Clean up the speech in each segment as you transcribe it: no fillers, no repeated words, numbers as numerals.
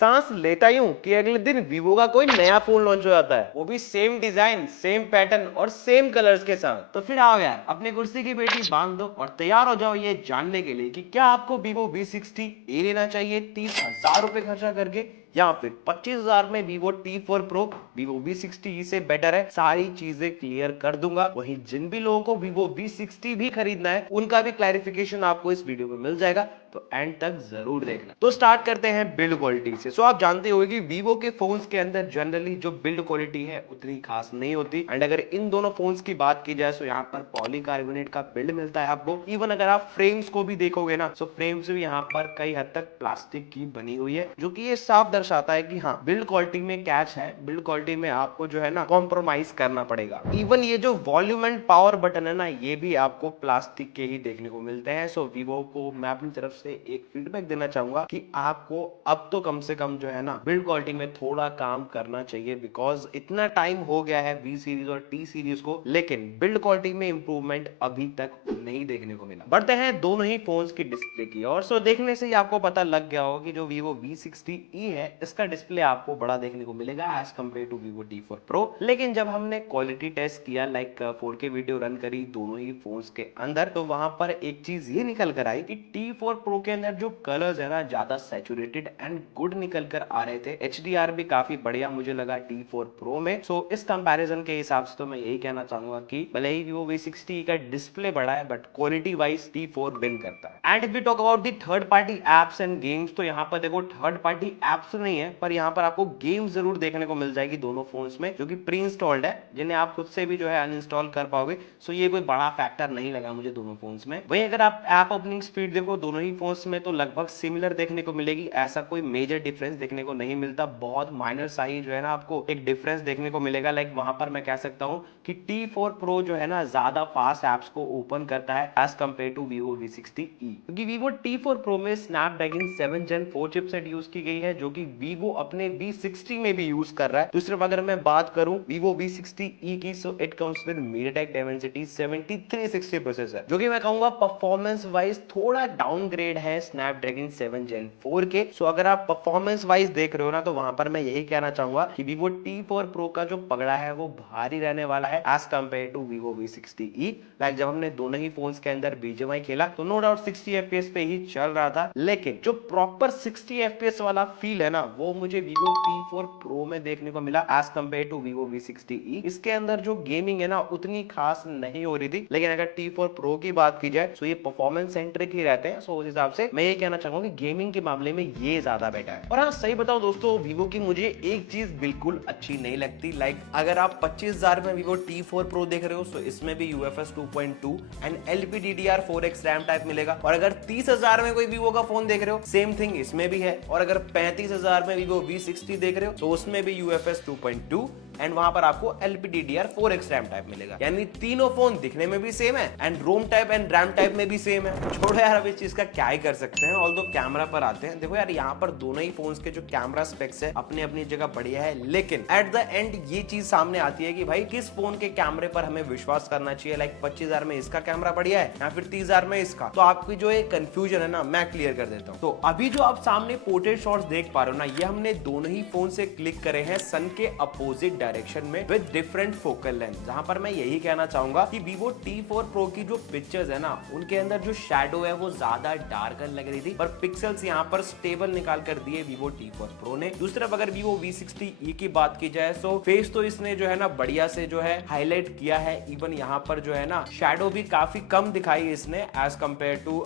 सांस लेता ही हूँ कि अगले दिन वीवो का कोई नया फोन लॉन्च हो जाता है, वो भी सेम डिजाइन, सेम पैटर्न और सेम कलर्स के साथ। तो फिर आओ यार अपनी कुर्सी की पेटी बांध दो और तैयार हो जाओ ये जानने के लिए कि क्या आपको वीवो V60e लेना चाहिए 30,000 रुपए खर्चा करके, या फिर 25,000 में Vivo T4 Pro Vivo V60e से बेटर है। सारी चीजें क्लियर कर दूंगा। वहीं जिन भी लोगों को वीवो V60 भी खरीदना है उनका भी क्लैरिफिकेशन आपको इस वीडियो में मिल जाएगा, तो एंड तक जरूर देखना। तो स्टार्ट करते हैं बिल्ड क्वालिटी से। सो आप जानते हो कि वीवो के फोन्स के अंदर जनरली जो बिल्ड क्वालिटी है उतनी खास नहीं होती, एंड अगर इन दोनों फोन्स की बात की जाए तो यहाँ पर पॉलीकार्बोनेट का बिल्ड मिलता है आपको। इवन अगर आप फ्रेम्स को भी देखोगे ना, तो फ्रेम्स भी यहाँ पर कई हद तक प्लास्टिक की बनी हुई है, जो कि ये साफ दर्शाता है कि हाँ बिल्ड क्वालिटी में कैच है, बिल्ड क्वालिटी में आपको जो है ना कॉम्प्रोमाइज करना पड़ेगा। इवन ये जो वॉल्यूम एंड पावर बटन है ना, ये भी आपको प्लास्टिक के ही देखने को मिलते हैं। सो वीवो को मैं अपनी तरफ से एक फीडबैक देना चाहूंगा कि आपको अब तो कम से कम जो है ना बिल्ड क्वालिटी में थोड़ा काम करना चाहिए, बिकॉज इतना टाइम हो गया है वी सीरीज और टी सीरीज को, लेकिन बिल्ड क्वालिटी में इंप्रूवमेंट अभी तक नहीं देखने को मिला। बढ़ते हैं दोनों ही फोन्स की डिस्प्ले की और। सो देखने से ही आपको पता लग गया होगा कि जो वीवो V60e है इसका डिस्प्ले आपको बड़ा देखने को मिलेगा as compare to Vivo T4 Pro। लेकिन जब हमने क्वालिटी टेस्ट किया, लाइक 4K वीडियो रन करी दोनों ही फोन्स के अंदर, तो वहां पर एक चीज ये निकल कर आई कि T4 Pro के अंदर जो कलर्स है ना ज्यादा सैचुरेटेड एंड गुड निकल कर आ रहे थे। HDR भी काफी बढ़िया मुझे लगा T4 Pro में। सो इस कंपैरिजन के हिसाब से तो मैं यही कहना चाहूंगा कि भले ही वीवो V60 का डिस्प्ले बड़ा है but quality wise T4 win करता है। And if we talk about the third party apps and games, तो यहाँ पर देखो थर्ड पार्टी एप्स नहीं है, पर यहाँ पर आपको गेम जरूर देखने को मिल जाएगी दोनों फोन्स में, जो कि प्री इंस्टॉल्ड है, जिन्हें आप खुद से भी जो है अनइंस्टॉल कर पाओगे। सो ये कोई बड़ा फैक्टर नहीं लगा मुझे दोनों फोन्स में। वहीं अगर आप ऐप ओपनिंग स्पीड देखो दोनों ही फोन्स में, तो लगभग सिमिलर देखने को मिलेगी। ऐसा कोई मेजर डिफरेंस देखने को नहीं मिलता, बहुत माइनर सा ही जो है ना आपको एक डिफरेंस देखने को मिलेगा। लाइक वहां पर मैं कह सकता हूँ कि T4 Pro जो है ना ज्यादा फास्ट एप्स को ओपन करता है as compare to Vivo V60e, क्योंकि वीवो T4 Pro में स्नैपड्रैगन 7 Gen 4 चिपसेट यूज की गई है, जो कि वीवो अपने V60 में भी यूज कर रहा है। दूसरे अगर मैं बात करूं वीवो V60e की, so it comes with MediaTek Dimensity 7360 processor, जो कि मैं कहूंगा परफॉर्मेंस वाइज थोड़ा डाउनग्रेड है स्नैपड्रैगन 7 Gen 4 के। सो अगर आप परफॉर्मेंस वाइज देख रहे हो ना, तो वहां पर मैं यही कहना चाहूंगा कि वीवो T4 Pro का जो पगड़ा है वो भारी रहने वाला है as compare to Vivo V60e। Like जब हमने दोनों ही फोन्स के अंदर BGMI खेला तो नो डाउट 60 FPS पे ही चल रहा था, लेकिन जो प्रॉपर 60 FPS वाला फील है ना, वो मुझे वीवो T4 Pro में देखने को मिला as compare to Vivo V60e। इसके अंदर जो गेमिंग है ना उतनी खास नहीं हो रही थी, लेकिन अगर T4 Pro की बात की जाए तो ये परफॉर्मेंस सेंट्रिक ही रहते हैं। सो उस हिसाब से मैं ये कहना चाहूंगा कि गेमिंग के मामले में ये ज्यादा बेटर है। और हाँ सही बताओ दोस्तों, वीवो की मुझे एक चीज बिल्कुल अच्छी नहीं लगती। लाइक अगर आप 25,000 में वीवो T4 Pro देख रहे हो तो इसमें भी UFS 2.2 and LPDDR4X RAM type मिलेगा। और अगर 30,000 में कोई वीवो का फोन देख रहे हो, सेम थिंग इसमें भी है। और अगर 35,000 में वीवो V60 देख रहे हो तो उसमें भी UFS 2.2 एंड वहां पर आपको LPDDR4X रैम टाइप मिलेगा। यानी तीनों फोन दिखने में भी सेम है and ROM type and RAM type में भी सेम है। छोड़ो यार, अब इस चीज का क्या ही कर सकते हैं। ऑल्दो कैमरा पर आते हैं, देखो यार यहाँ पर दोनों ही फोन्स के जो कैमरा स्पेक्स है अपनी अपनी जगह बढ़िया है, लेकिन एट द एंड ये चीज सामने आती है कि भाई किस फोन के कैमरे पर हमें विश्वास करना चाहिए। लाइक 25,000 में इसका कैमरा बढ़िया है या फिर 30,000 में इसका। तो आपकी जो ये कंफ्यूजन है ना, मैं क्लियर कर देता हूँ। तो अभी जो आप सामने पोर्ट्रेट शॉट्स देख पा रहे हो ना, ये हमने दोनों ही फोन से क्लिक करे हैं सन के अपोजिट डायरेक्शन में विद डिफरेंट फोकल लेंथ। जहां पर मैं यही कहना चाहूंगा कि वीवो T4 Pro की जो पिक्चर्स है ना, उनके अंदर जो शैडो है वो ज्यादा डार्कर लग रही थी, पर पिक्सल्स यहां पर स्टेबल निकाल कर दिए वीवो T4 Pro ने। दूसरी तरफ अगर वीवो V60e की बात की जाए तो फेस तो इसने जो है ना बढ़िया से जो है हाईलाइट किया है। इवन यहाँ पर जो है ना शैडो भी काफी कम दिखाई इसने as compare to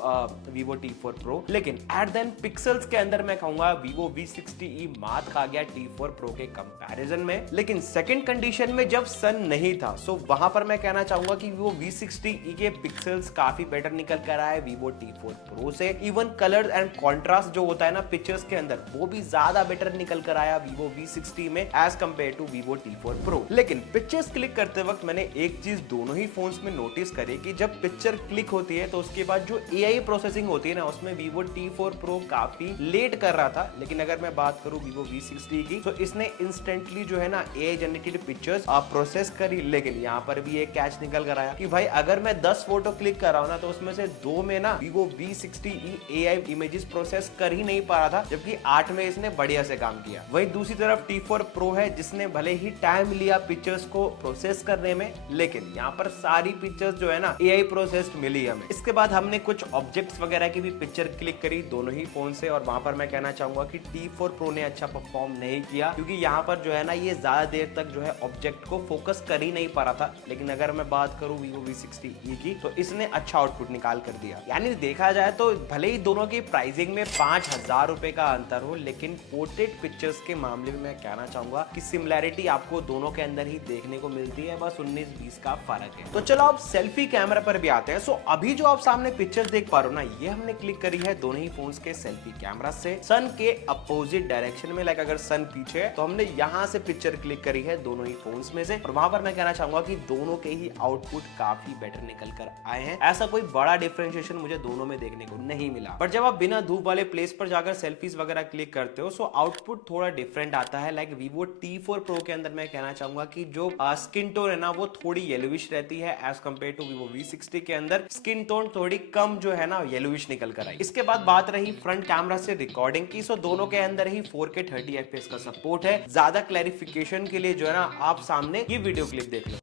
Vivo T4 Pro। लेकिन एट देन पिक्सल्स के अंदर मैं कहूंगा वीवो V60e मात खा गया T4 Pro के कंपैरिजन में। लेकिन सेकंड कंडीशन में जब सन नहीं था, सो वहां पर मैं कहना चाहूंगा कि वीवो V60e के पिक्सल्स काफी बेटर निकल कर आए वीवो T4 Pro से। इवन कलर एंड कॉन्ट्रास्ट जो होता है ना पिक्चर्स के अंदर, वो भी ज्यादा बेटर निकल कर आया वीवो V60 में as compare to Vivo T4 Pro। लेकिन पिक्चर्स क्लिक करते वक्त मैंने एक चीज दोनों ही फोन्स में नोटिस करी कि जब पिक्चर क्लिक होती है तो उसके बाद जो AI प्रोसेसिंग होती है ना, उसमें वीवो T4 Pro काफी लेट कर रहा था। लेकिन अगर मैं बात करूं वीवो V60 की, तो इसने इंस्टेंटली जो है ना AI AI generated pictures process करी, लेकिन यहाँ पर भी एक कैच निकल कर आया कि भाई अगर मैं 10 फोटो क्लिक कर रहा हूँ ना तो उसमें से 2 में ना Vivo V60e AI images process कर ही नहीं पा रहा था, जबकि 8 में इसने बढ़िया से काम किया। वहीं दूसरी तरफ T4 Pro है जिसने भले ही टाइम लिया पिक्चर्स को प्रोसेस करने में, लेकिन यहाँ पर सारी पिक्चर्स जो है ना AI प्रोसेस्ड मिली हमें। इसके बाद हमने कुछ ऑब्जेक्ट्स वगैरह की भी पिक्चर क्लिक करी दोनों ही फोन से, और वहां पर मैं कहना चाहूंगा कि T4 Pro ने अच्छा परफॉर्म नहीं किया, क्योंकि यहाँ पर जो है ना ये ज्यादा देर तक जो है ऑब्जेक्ट को फोकस कर ही नहीं पा रहा था। लेकिन अगर मैं बात करूं Vivo V60e की तो इसने अच्छा आउटपुट निकाल कर दिया। यानी देखा जाए तो भले ही दोनों की प्राइसिंग में 5,000 रुपए का अंतर हो, लेकिन पोर्ट्रेट पिक्चर्स के मामले में मैं कहना चाहूंगा कि सिमिलैरिटी आपको दोनों के अंदर ही देखने को मिलती है, बस 19-20 का फर्क है। तो चलो आप सेल्फी कैमरा पर भी आते हैं। सो अभी जो आप सामने पिक्चर देख पा रहे हो ना, ये हमने क्लिक करी है दोनों ही फोन्स के सेल्फी कैमरा से सन के अपोजिट डायरेक्शन में। लाइक अगर सन पीछे है तो हमने यहाँ से पिक्चर क्लिक करी है दोनों ही फोन्स में से, और वहां पर मैं कहना चाहूंगा कि दोनों के ही आउटपुट काफी बेटर निकल कर आए हैं। ऐसा कोई बड़ा डिफरेंशिएशन मुझे दोनों में देखने को नहीं मिला। बट जब आप बिना धूप वाले प्लेस पर जाकर सेल्फीज वगैरह क्लिक करते हो सो आउटपुट थोड़ा डिफरेंट आता है। लाइक Vivo T4 Pro के अंदर मैं कहना चाहूंगा कि जो स्किन टोन है ना वो थोड़ी येलोविश रहती है as compare to Vivo V60 के अंदर स्किन टोन थोड़ी कम जो है ना येलोविश निकल कर आई। इसके बाद बात रही फ्रंट कैमरा से रिकॉर्डिंग की, सो दोनों के अंदर ही 4K 30 FPS का सपोर्ट है। ज्यादा क्लैरिफिकेशन के लिए जो है ना आप सामने ये वीडियो क्लिप देख लो।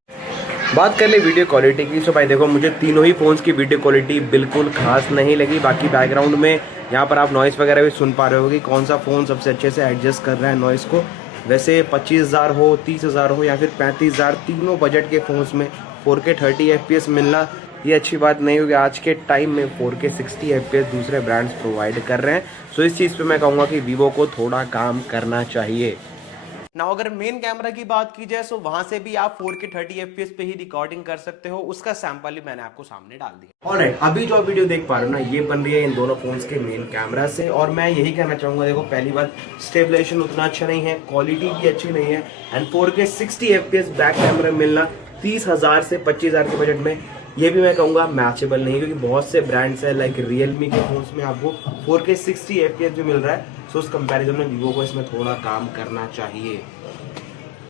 बात कर ले वीडियो क्वालिटी की, सो भाई देखो मुझे तीनों ही फोन्स की वीडियो क्वालिटी बिल्कुल खास नहीं लगी। बाकी बैकग्राउंड में यहाँ पर आप नॉइस वगैरह भी सुन पा रहे हो कि कौन सा फोन सबसे अच्छे से एडजस्ट कर रहा है नॉइस को। वैसे 25,000 हो, 30,000 हो या फिर 35,000, तीनों बजट के फोन्स में 4K 30 FPS मिलना ये अच्छी बात नहीं होगी। आज के टाइम में 4K 60 FPS दूसरे ब्रांड्स प्रोवाइड कर रहे हैं। सो इस चीज़ पे मैं कहूँगा कि Vivo को थोड़ा काम करना चाहिए। ना अगर मेन कैमरा की बात की जाए तो वहां से भी आप 4K 30 FPS पे ही रिकॉर्डिंग कर सकते हो, उसका सैंपल ही मैंने आपको सामने डाल दिया। ऑलराइट, अभी जो वीडियो देख पा रहे हो ना ये बन रही है इन दोनों फोन्स के मेन कैमरा से, और मैं यही कहना चाहूंगा देखो पहली बात स्टेबलाइजेशन उतना अच्छा नहीं है, क्वालिटी भी अच्छी नहीं है, and 4K 60 FPS back camera मिलना 30,000 से 25,000 के बजट में ये भी मैं कहूँगा मैचेबल नहीं, क्योंकि बहुत से ब्रांड्स है लाइक रियलमी के फोन्स में आपको 4K 60 FPS भी मिल रहा है। सो उस कंपैरिजन में Vivo को इसमें थोड़ा काम करना चाहिए।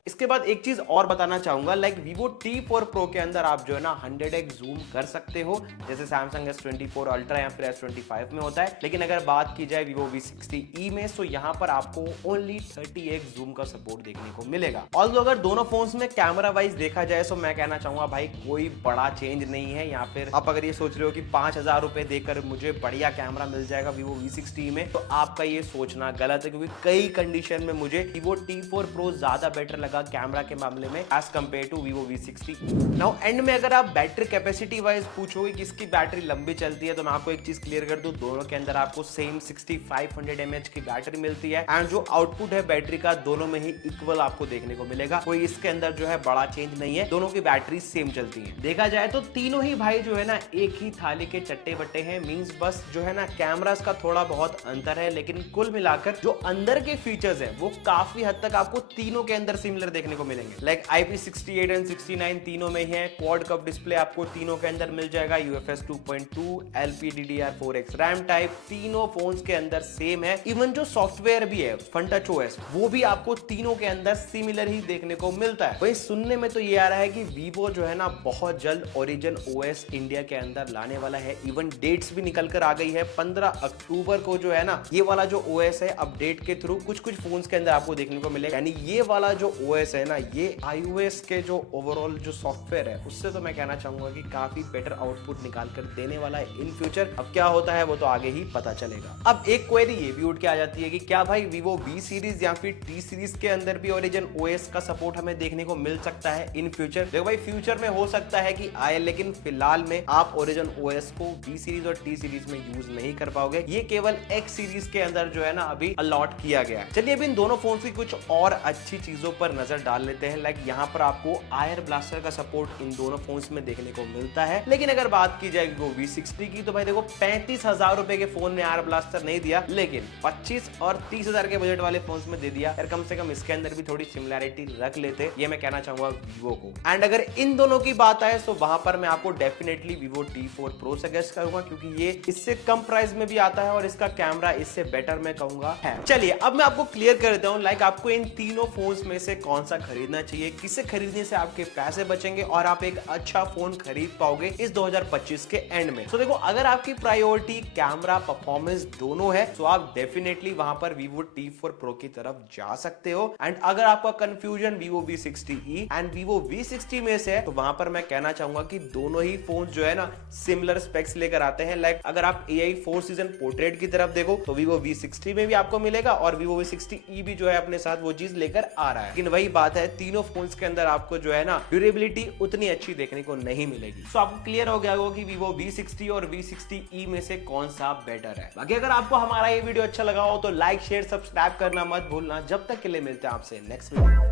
इसके बाद एक चीज और बताना चाहूंगा, लाइक Vivo T4 Pro के अंदर आप जो है ना 100x जूम कर सकते हो, जैसे Samsung S24 Ultra या फिर S25 में होता है। लेकिन अगर बात की जाए Vivo V60e में तो यहाँ पर आपको ओनली 30x जूम का सपोर्ट देखने को मिलेगा। ऑल्सो अगर दोनों फोन्स में कैमरा वाइज देखा जाए तो मैं कहना चाहूंगा भाई कोई बड़ा चेंज नहीं है। या फिर आप अगर ये सोच रहे हो कि 5,000 रुपए देकर मुझे बढ़िया कैमरा मिल जाएगा Vivo V60e में, तो आपका ये सोचना गलत है, क्योंकि कई कंडीशन में मुझे Vivo T4 Pro ज्यादा बेटर लगा कैमरा के मामले में as compare to Vivo V60। Now end में अगर आप बैटरी कैपेसिटी वाइज पूछोगे कि इसकी बैटरी लंबी चलती है, तो मैं आपको एक चीज क्लियर कर दूं, दोनों के अंदर आपको सेम 6500 mAh की बैटरी मिलती है, एंड जो आउटपुट है बैटरी का दोनों में ही इक्वल आपको देखने को मिलेगा। कोई इसके अंदर जो है बड़ा चेंज नहीं है, दोनों की बैटरी सेम चलती है। देखा जाए तो तीनों ही भाई जो है ना एक ही थाली के चट्टे बट्टे हैं, मींस बस जो है ना कैमरास का थोड़ा बहुत अंतर है, लेकिन कुल मिलाकर जो अंदर के फीचर्स है वो काफी हद तक आपको तीनों के अंदर सिमिलर देखने को मिलेंगे। लाइक IP68 एंड 69 तीनों में ही है, क्वाड कप डिस्प्ले आपको तीनों के अंदर मिल जाएगा, UFS 2.2, LPDDR4X रैम टाइप तीनों फोन्स के अंदर सेम है। इवन जो सॉफ्टवेयर भी है FunTouch OS वो भी आपको तीनों के अंदर सिमिलर ही देखने को मिलता है। वही सुनने में तो ये आ रहा है कि Vivo जो है ना बहुत जल्द ओरिजिन OS इंडिया के अंदर लाने वाला है। इवन डेट्स भी निकल कर आ गई है, 15 अक्टूबर को जो है ना ये वाला जो OS है अपडेट के थ्रू कुछ कुछ फोन्स के अंदर आपको देखने को मिलेगा। यानी ये वाला जो OS है ना ये iOS के जो ओवरऑल जो सॉफ्टवेयर है उससे तो मैं कहना चाहूंगा कि काफी बेटर आउटपुट निकाल कर देने वाला है इन फ्यूचर। अब क्या होता है वो तो आगे ही पता चलेगा। अब एक क्वेरी ये भी उठ के आ जाती है कि क्या भाई Vivo V सीरीज या फिर T सीरीज के अंदर भी ओरिजिन OS का सपोर्ट हमें देखने को मिल सकता है इन फ्यूचर। देखो भाई फ्यूचर में हो सकता है कि आए, लेकिन फिलहाल में आप ओरिजिन OS को V सीरीज और T सीरीज में यूज नहीं कर पाओगे। ये केवल X सीरीज के अंदर जो है ना अभी अलॉट किया गया है। चलिए अब इन दोनों फोन की कुछ और अच्छी चीजों पर नजर डाल लेते हैं। लाइक यहाँ पर आपको आयर ब्लास्टर का सपोर्ट इन दोनों फोन्स में देखने को मिलता है। लेकिन अगर बात की जाए Vivo V60 की तो भाई देखो 35,000 रुपए के फोन में आयर ब्लास्टर नहीं दिया, लेकिन 25 और 30,000 के बजट वाले फोन्स में दे दिया। यार कम से कम इसके अंदर भी थोड़ी सिमिलैरिटी रख लेते, ये मैं कहना चाहूंगा Vivo को। एंड अगर इन दोनों की बात आए तो वहां पर मैं आपको definitely Vivo T4 Pro suggest करूंगा, क्योंकि ये इससे कम प्राइस में भी आता है और इसका कैमरा इससे बेटर मैं कहूंगा है। चलिए अब मैं आपको क्लियर कर देता हूं, लाइक आपको इन तीनों फोन्स में से कौन सा खरीदना चाहिए, किसे खरीदने से आपके पैसे बचेंगे और आप एक अच्छा फोन खरीद पाओगे इस 2025 के एंड में। तो देखो, अगर आपकी प्रायोरिटी कैमरा परफॉर्मेंस दोनों है तो आप डेफिनेटली वहां पर Vivo T4 Pro की तरफ जा सकते हो। एंड अगर आपका confusion Vivo V60e and Vivo V60 में से है तो वहां पर मैं कहना चाहूंगा कि दोनों ही फोन जो है ना सिमिलर स्पेक्स लेकर आते हैं। लाइक अगर आप AI 4 सीजन पोर्ट्रेट की तरफ देखो तो Vivo V60 में भी आपको मिलेगा और Vivo V60e भी जो है अपने साथ वो चीज लेकर आ रहा है। लेकिन वही बात है, तीनों फोन्स के अंदर आपको जो है ना ड्यूरेबिलिटी उतनी अच्छी देखने को नहीं मिलेगी। तो आपको क्लियर हो गया होगा कि Vivo V60 और V60e में से कौन सा बेटर है। बाकी अगर आपको हमारा ये वीडियो अच्छा लगा हो तो लाइक शेयर सब्सक्राइब करना मत भूलना। जब तक के लिए मिलते हैं आपसे नेक्स्ट वीडियो।